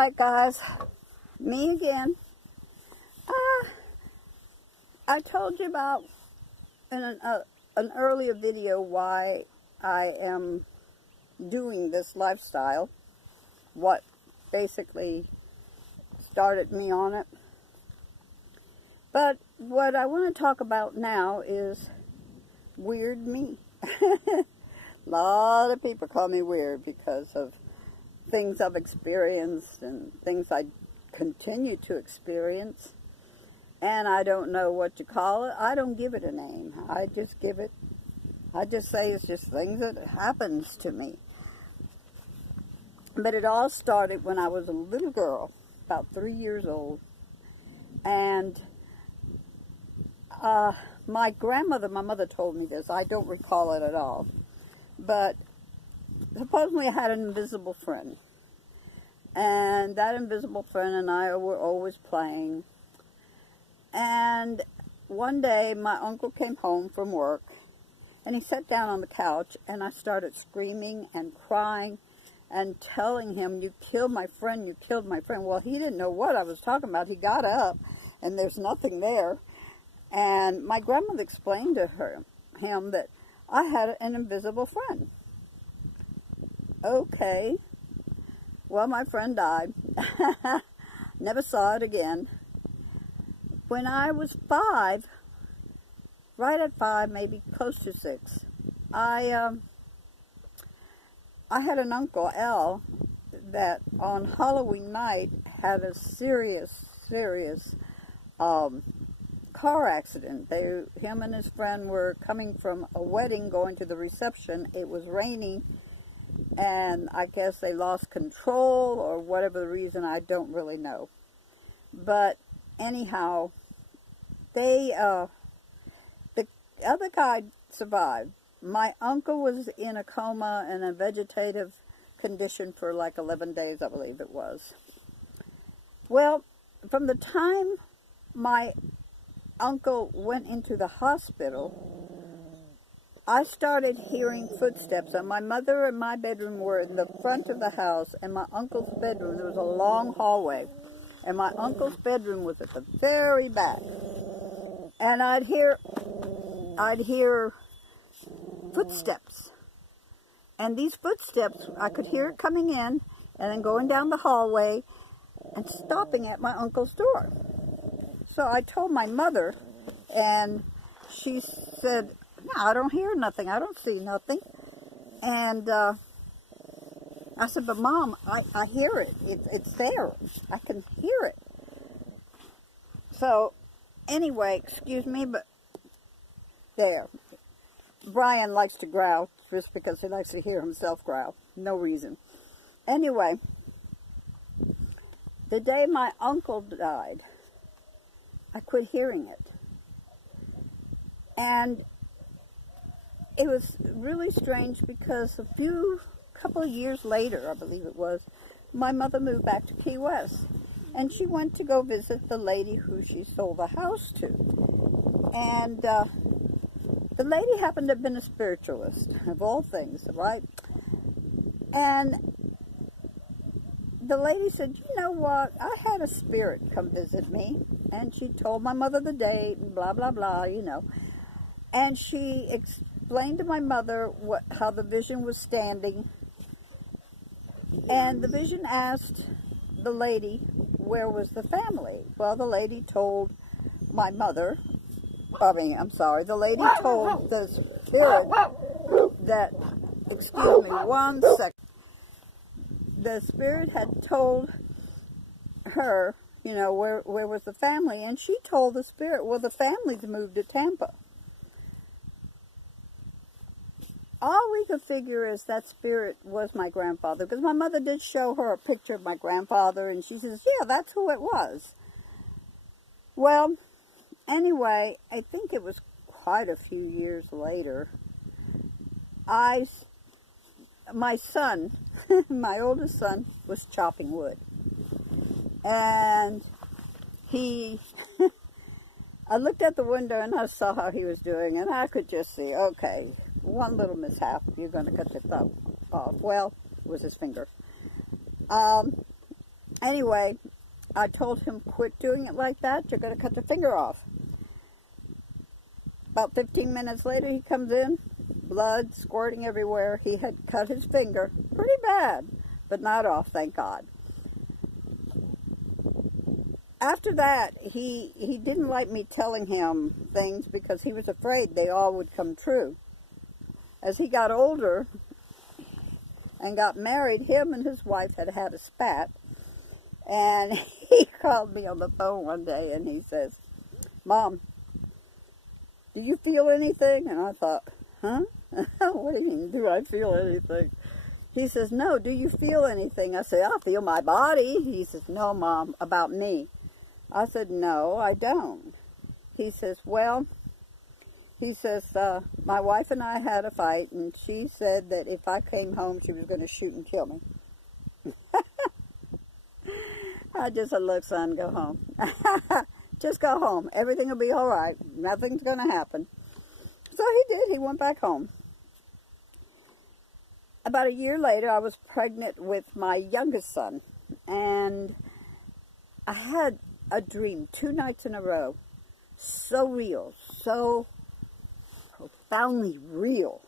Alright guys, me again. I told you about in an earlier video why I am doing this lifestyle, what basically started me on it. But what I want to talk about now is weird me. A lot of people call me weird because of things I've experienced and things I continue to experience. And I don't know what to call it. I don't give it a name. I just say it's just things that happens to me. But it all started when I was a little girl, about 3 years old. And my mother told me this. I don't recall it at all. But supposedly I had an invisible friend. And that invisible friend and I were always playing. And one day my uncle came home from work and he sat down on the couch and I started screaming and crying and telling him, "You killed my friend, you killed my friend." Well, he didn't know what I was talking about. He got up and there's nothing there. And my grandmother explained to him that I had an invisible friend. Okay. Well, my friend died. Never saw it again. When I was 5, right at 5, maybe close to 6, I had an Uncle L that on Halloween night had a serious car accident. Him and his friend were coming from a wedding, going to the reception. It was raining, and I guess they lost control or whatever the reason. I don't really know. But anyhow, the other guy survived. My uncle was in a coma and a vegetative condition for like 11 days, I believe it was. Well, from the time my uncle went into the hospital, I started hearing footsteps. And my mother and my bedroom were in the front of the house, and my uncle's bedroom, there was a long hallway, and my uncle's bedroom was at the very back. And I'd hear footsteps. And these footsteps, I could hear it coming in and then going down the hallway and stopping at my uncle's door. So I told my mother, and she said, "No, I don't hear nothing. I don't see nothing." And I said, "But Mom, I hear it. It's there. I can hear it." So anyway, excuse me, but there. Brian likes to growl just because he likes to hear himself growl. No reason. Anyway, the day my uncle died, I quit hearing it. And it was really strange because a couple of years later, I believe it was, my mother moved back to Key West. And she went to go visit the lady who she sold the house to. And the lady happened to have been a spiritualist, of all things, right? And the lady said, "You know what? I had a spirit come visit me." And she told my mother the date, and blah, blah, blah, you know. And she explained to my mother how the vision was standing. And the vision asked the lady, where was the family? Well, the lady told my mother, the lady told the spirit that, excuse me, one second. The spirit had told her, you know, where was the family, and she told the spirit, well, the family's moved to Tampa. All we could figure is that spirit was my grandfather, because my mother did show her a picture of my grandfather, and she says, "Yeah, that's who it was." Well, anyway, I think it was quite a few years later, my son, my oldest son, was chopping wood. And I looked at the window and I saw how he was doing, and I could just see, okay, one little mishap, you're going to cut your thumb off. Well, it was his finger. Anyway, I told him, quit doing it like that. You're going to cut the finger off. About 15 minutes later, he comes in, blood squirting everywhere. He had cut his finger pretty bad, but not off, thank God. After that, he didn't like me telling him things because he was afraid they all would come true. As he got older and got married, him and his wife had had a spat. And he called me on the phone one day and he says, Mom, do you feel anything? And I thought, huh? What do you mean, do I feel anything? He says, no, do you feel anything? I said, I feel my body. He says, no, Mom, about me. I said, no, I don't. He says, well, he says, my wife and I had a fight, and she said that if I came home, she was going to shoot and kill me. I just said, look, son, go home. Just go home. Everything will be all right. Nothing's going to happen. So he did. He went back home. About a year later, I was pregnant with my youngest son, and I had a dream 2 nights in a row, so real, so profoundly real.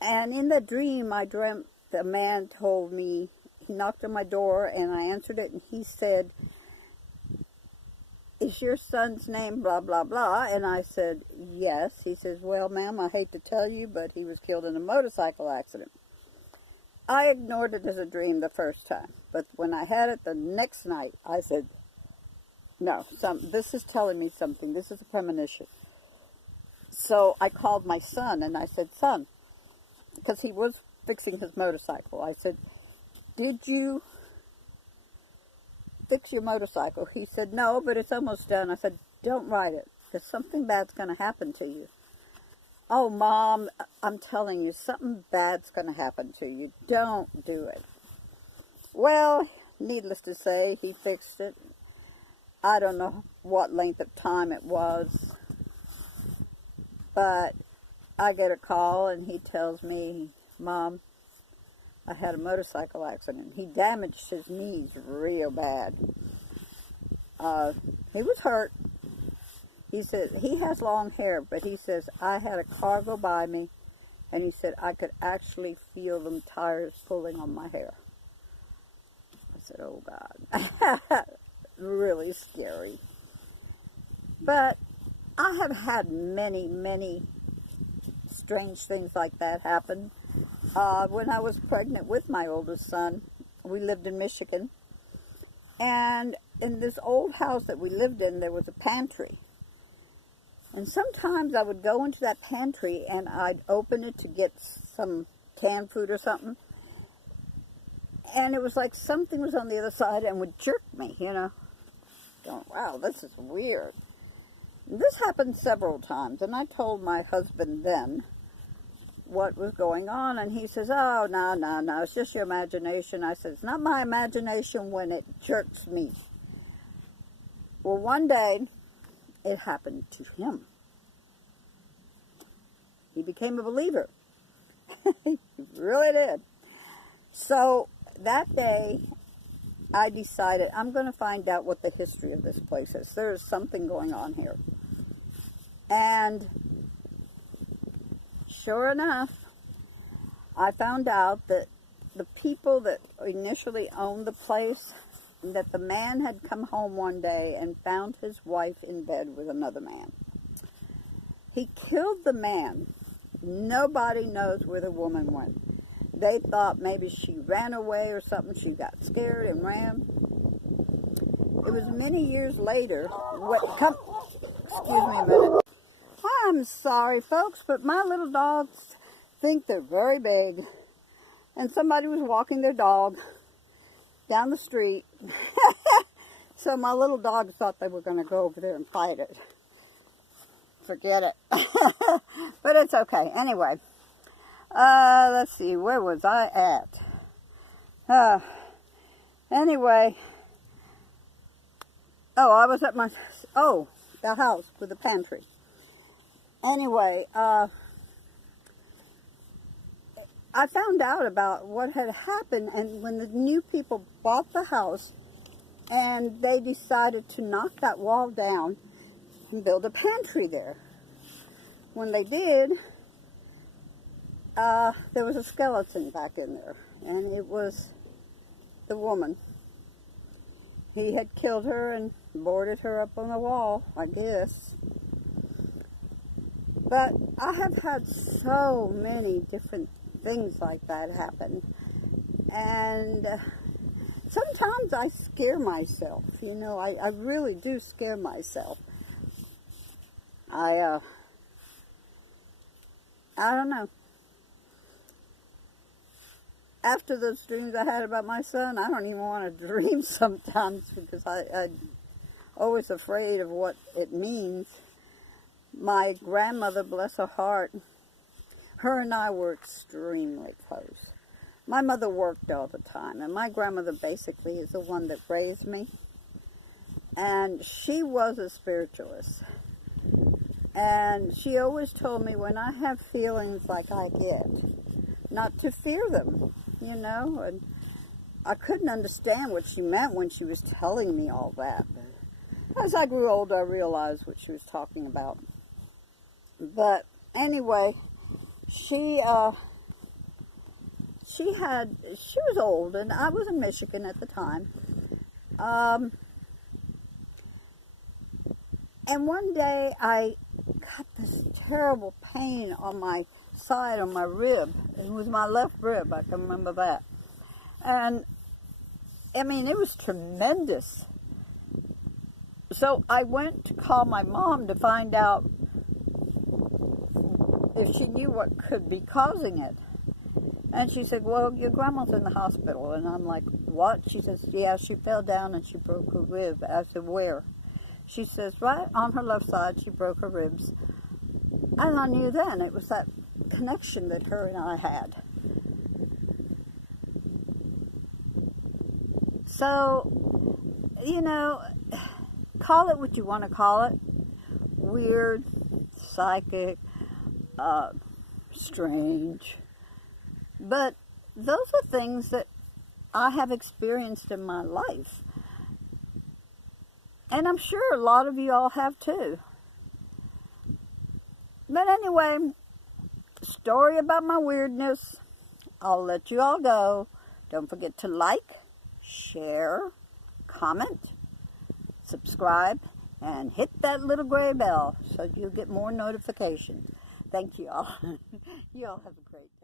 And in the dream, I dreamt the man told me, he knocked on my door, and I answered it, and he said, is your son's name blah, blah, blah? And I said, yes. He says, well, ma'am, I hate to tell you, but he was killed in a motorcycle accident. I ignored it as a dream the first time, but when I had it the next night, I said, no, this is telling me something. This is a premonition. So I called my son, and I said, son, because he was fixing his motorcycle, I said, did you fix your motorcycle? He said, no, but it's almost done. I said, don't ride it, because something bad's going to happen to you. Oh, Mom, I'm telling you, something bad's going to happen to you. Don't do it. Well, needless to say, he fixed it. I don't know what length of time it was, but I get a call and he tells me, Mom, I had a motorcycle accident. He damaged his knees real bad. He was hurt. He says, he has long hair, but he says, I had a car go by me, and he said, I could actually feel them tires pulling on my hair. I said, oh, God. Really scary. But I have had many, many strange things like that happen. When I was pregnant with my oldest son, we lived in Michigan, and in this old house that we lived in, there was a pantry. And sometimes I would go into that pantry and I'd open it to get some canned food or something. And it was like something was on the other side and would jerk me, you know. Going, wow, this is weird. And this happened several times. And I told my husband then what was going on. And he says, oh, no, it's just your imagination. I said, it's not my imagination when it jerks me. Well, one day, it happened to him. He became a believer. He really did. So that day, I decided I'm going to find out what the history of this place is. There is something going on here. And sure enough, I found out that the people that initially owned the place, that the man had come home one day and found his wife in bed with another man. He killed the man. Nobody knows where the woman went. They thought maybe she ran away or something. She got scared and ran. It was many years later. Excuse me a minute. I'm sorry, folks, but my little dogs think they're very big. And somebody was walking their dog down the street. So my little dogs thought they were going to go over there and fight it. Forget it. But it's okay. Anyway, let's see, where was I at? Anyway, I was at the house with the pantry. Anyway, I found out about what had happened, and when the new people bought the house, and they decided to knock that wall down and build a pantry there. When they did, there was a skeleton back in there, and it was the woman. He had killed her and boarded her up on the wall, I guess. But I have had so many different things like that happen, and sometimes I scare myself. You know, I really do scare myself. I don't know. After those dreams I had about my son, I don't even want to dream sometimes, because I'm always afraid of what it means. My grandmother, bless her heart, her and I were extremely close. My mother worked all the time, and my grandmother basically is the one that raised me. And she was a spiritualist. And she always told me, when I have feelings like I get, not to fear them, you know. And I couldn't understand what she meant when she was telling me all that. But as I grew older, I realized what she was talking about. But anyway, she was old, and I was in Michigan at the time. And one day I got this terrible pain on my side, on my rib. It was my left rib, I can remember that. And I mean, it was tremendous. So I went to call my mom to find out if she knew what could be causing it. And she said, well, your grandma's in the hospital. And I'm like, what? She says, yeah, she fell down and she broke her rib. I said, where? She says, right on her left side, she broke her ribs. And I knew then it was that connection that her and I had. So, you know, call it what you want to call it. Weird, psychic, strange. But those are things that I have experienced in my life. And I'm sure a lot of you all have too. But anyway, story about my weirdness. I'll let you all go. Don't forget to like, share, comment, subscribe, and hit that little gray bell so you'll get more notifications. Thank you all. You all have a great day.